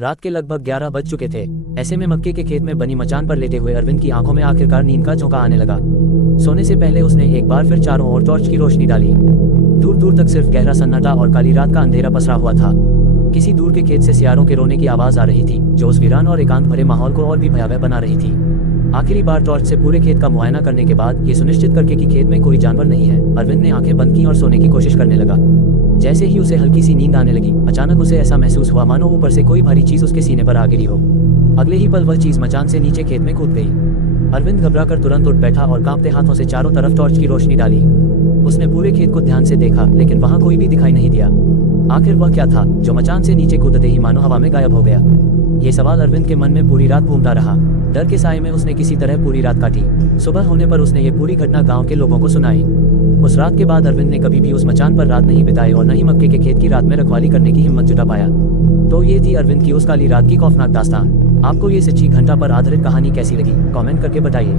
रात के लगभग 11 बज चुके थे। ऐसे में मक्के के खेत में बनी मचान पर लेटे हुए अरविंद की आंखों में आखिरकार नींद का झोंका आने लगा। सोने से पहले उसने एक बार फिर चारों ओर टॉर्च की रोशनी डाली। दूर दूर तक सिर्फ गहरा सन्नाटा और काली रात का अंधेरा पसरा हुआ था। किसी दूर के खेत से सियारों के रोने की आवाज आ रही थी, जो उस वीरान और एकांत भरे माहौल को और भी भयावह बना रही थी। आखिरी बार टॉर्च से पूरे खेत का मुआयना करने के बाद ये सुनिश्चित करके कि खेत में कोई जानवर नहीं है, अरविंद ने आंखें बंद की और सोने की कोशिश करने लगा। जैसे ही उसे हल्की सी नींद आने लगी, अचानक उसे ऐसा महसूस हुआ मानो ऊपर से कोई भारी चीज उसके सीने पर आ गिरी हो। अगले ही पल वह चीज मचान से नीचे खेत में कूद गई। अरविंद घबराकर तुरंत उठ बैठा और कांपते हाथों से चारों तरफ टॉर्च की रोशनी डाली। उसने पूरे खेत को ध्यान से देखा, लेकिन वहां कोई भी दिखाई नहीं दिया। आखिर वह क्या था जो मचान से नीचे कूदते ही मानो हवा में गायब हो गया? ये सवाल अरविंद के मन में पूरी रात घूमता रहा। डर के साए में उसने किसी तरह पूरी रात काटी। सुबह होने पर उसने ये पूरी घटना गांव के लोगों को सुनाई। उस रात के बाद अरविंद ने कभी भी उस मचान पर रात नहीं बिताई और न ही मक्के के खेत की रात में रखवाली करने की हिम्मत जुटा पाया। तो ये थी अरविंद की उस काली रात की खौफनाक दास्तान। आपको ये सच्ची घटना पर आधारित कहानी कैसी लगी, कमेंट करके बताइए।